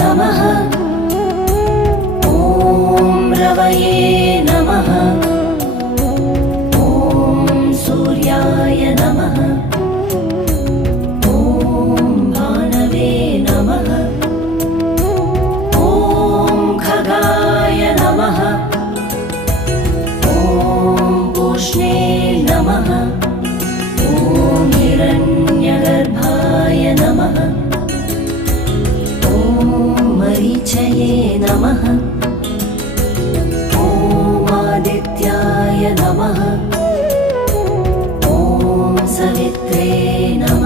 नमः। ॐ रवये नमः। ॐ सूर्याय नमः। ॐ भानवे नमः। ॐ खगाय नमः। ॐ पूष्णे नमः। ॐ हिरण्यगर्भाय नमः। ॐ मरीचये नमः। ॐ आदित्याय नमः। ॐ सवित्रे नमः।